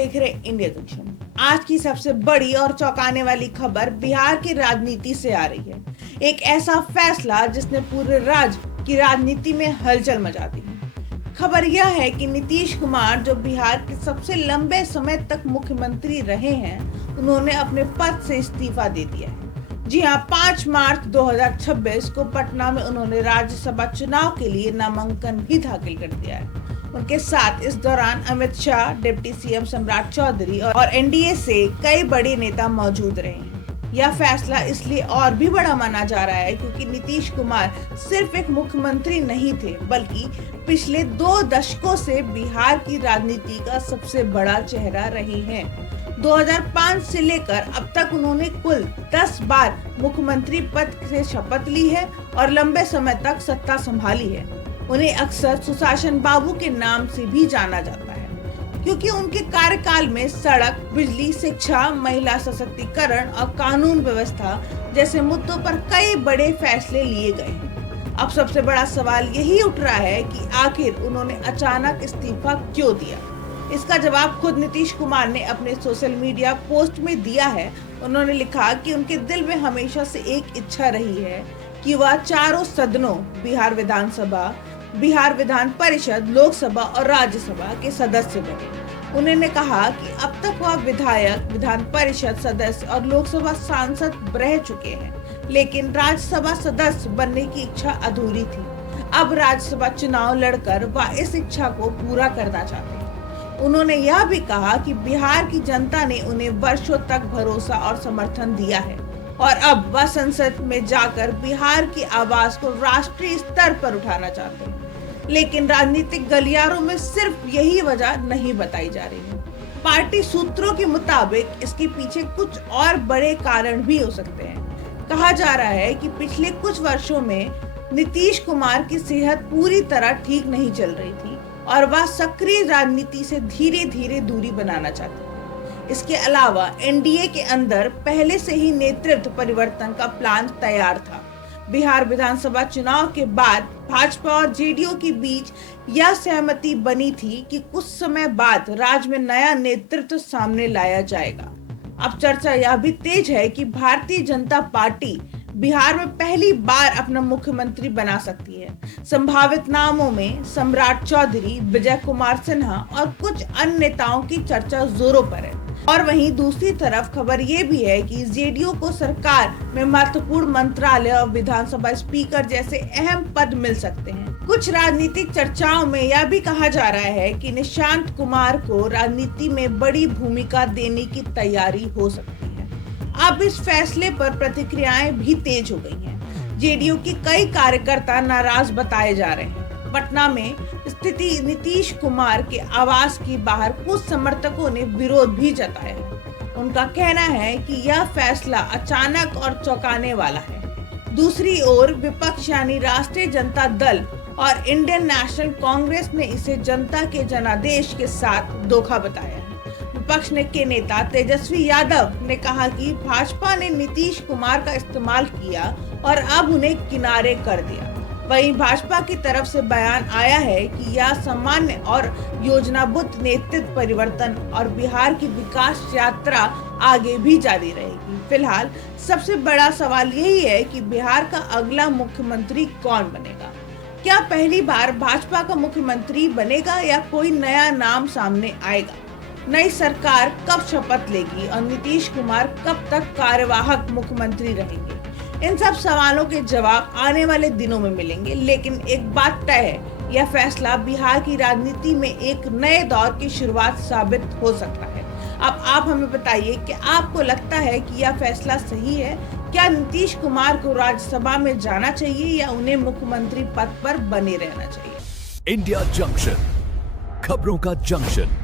देख रहे India junction. आज की सबसे बड़ी और चौंकाने वाली खबर बिहार की राजनीति से आ रही है। एक ऐसा फैसला जिसने पूरे राज्य की राजनीति में हलचल मचा दी है। खबर यह है कि नीतीश कुमार, जो बिहार के सबसे लंबे समय तक मुख्यमंत्री रहे हैं, उन्होंने अपने पद से इस्तीफा दे दिया है। जी हाँ, 5 मार्च 2026 को पटना में उन्होंने राज्यसभा चुनाव के लिए नामांकन भी दाखिल कर दिया है। उनके साथ इस दौरान अमित शाह, डिप्टी सीएम सम्राट चौधरी और एनडीए से कई बड़े नेता मौजूद रहे हैं। यह फैसला इसलिए और भी बड़ा माना जा रहा है क्योंकि नीतीश कुमार सिर्फ एक मुख्यमंत्री नहीं थे, बल्कि पिछले 2 दशकों से बिहार की राजनीति का सबसे बड़ा चेहरा रहे हैं। 2005 से लेकर अब तक उन्होंने कुल 10 बार मुख्यमंत्री पद से शपथ ली है और लंबे समय तक सत्ता संभाली है। उन्हें अक्सर सुशासन बाबू के नाम से भी जाना जाता है क्योंकि उनके कार्यकाल में सड़क, बिजली, शिक्षा, महिला सशक्तिकरण और कानून व्यवस्था जैसे मुद्दों पर कई बड़े फैसले लिए गए हैं। अब सबसे बड़ा सवाल यही उठ रहा है कि आखिर उन्होंने अचानक इस्तीफा क्यों दिया। इसका जवाब खुद नीतीश कुमार ने अपने सोशल मीडिया पोस्ट में दिया है। उन्होंने लिखा कि उनके दिल में हमेशा से एक इच्छा रही है कि वह चारों सदनों, बिहार विधानसभा, बिहार विधान परिषद, लोकसभा और राज्यसभा के सदस्य बने। उन्होंने कहा कि अब तक वह विधायक, विधान परिषद सदस्य और लोकसभा सांसद रह चुके हैं, लेकिन राज्यसभा सदस्य बनने की इच्छा अधूरी थी। अब राज्यसभा चुनाव लड़कर वह इस इच्छा को पूरा करना चाहते हैं। उन्होंने यह भी कहा कि बिहार की जनता ने उन्हें वर्षों तक भरोसा और समर्थन दिया है और अब वह संसद में जाकर बिहार की आवाज को राष्ट्रीय स्तर पर उठाना चाहते हैं। लेकिन राजनीतिक गलियारों में सिर्फ यही वजह नहीं बताई जा रही है। पार्टी सूत्रों के मुताबिक इसके पीछे कुछ और बड़े कारण भी हो सकते हैं। कहा जा रहा है कि पिछले कुछ वर्षों में नीतीश कुमार की सेहत पूरी तरह ठीक नहीं चल रही थी और वह सक्रिय राजनीति से धीरे धीरे दूरी बनाना चाहते हैं। इसके अलावा एनडीए के अंदर पहले से ही नेतृत्व परिवर्तन का प्लान तैयार था। बिहार विधानसभा चुनाव के बाद भाजपा और जेडीयू के बीच यह सहमति बनी थी कि कुछ समय बाद राज्य में नया नेतृत्व सामने लाया जाएगा। अब चर्चा यह भी तेज है कि भारतीय जनता पार्टी बिहार में पहली बार अपना मुख्यमंत्री बना सकती है। संभावित नामों में सम्राट चौधरी, विजय कुमार सिन्हा और कुछ अन्य नेताओं की चर्चा जोरों पर है। और वहीं दूसरी तरफ खबर ये भी है कि जेडीयू को सरकार में महत्वपूर्ण मंत्रालय और विधानसभा स्पीकर जैसे अहम पद मिल सकते हैं। कुछ राजनीतिक चर्चाओं में यह भी कहा जा रहा है कि निशांत कुमार को राजनीति में बड़ी भूमिका देने की तैयारी हो सकती है। अब इस फैसले पर प्रतिक्रियाएं भी तेज हो गई हैं। जेडीयू के कई कार्यकर्ता नाराज बताए जा रहे हैं। पटना में स्थिति नीतीश कुमार के आवास के बाहर कुछ समर्थकों ने विरोध भी जताया है। उनका कहना है कि यह फैसला अचानक और चौंकाने वाला है। दूसरी ओर विपक्ष यानी राष्ट्रीय जनता दल और इंडियन नेशनल कांग्रेस ने इसे जनता के जनादेश के साथ धोखा बताया है। विपक्ष के नेता तेजस्वी यादव ने कहा कि भाजपा ने नीतीश कुमार का इस्तेमाल किया और अब उन्हें किनारे कर दिया। वहीं भाजपा की तरफ से बयान आया है कि यह सामान्य और योजनाबद्ध नेतृत्व परिवर्तन और बिहार की विकास यात्रा आगे भी जारी रहेगी। फिलहाल सबसे बड़ा सवाल यही है कि बिहार का अगला मुख्यमंत्री कौन बनेगा। क्या पहली बार भाजपा का मुख्यमंत्री बनेगा या कोई नया नाम सामने आएगा? नई सरकार कब शपथ लेगी और नीतीश कुमार कब तक कार्यवाहक मुख्यमंत्री रहेंगे? इन सब सवालों के जवाब आने वाले दिनों में मिलेंगे, लेकिन एक बात तय है, यह फैसला बिहार की राजनीति में एक नए दौर की शुरुआत साबित हो सकता है। अब आप हमें बताइए कि आपको लगता है कि यह फैसला सही है? क्या नीतीश कुमार को राज्यसभा में जाना चाहिए या उन्हें मुख्यमंत्री पद पर बने रहना चाहिए? इंडिया जंक्शन, खबरों का जंक्शन।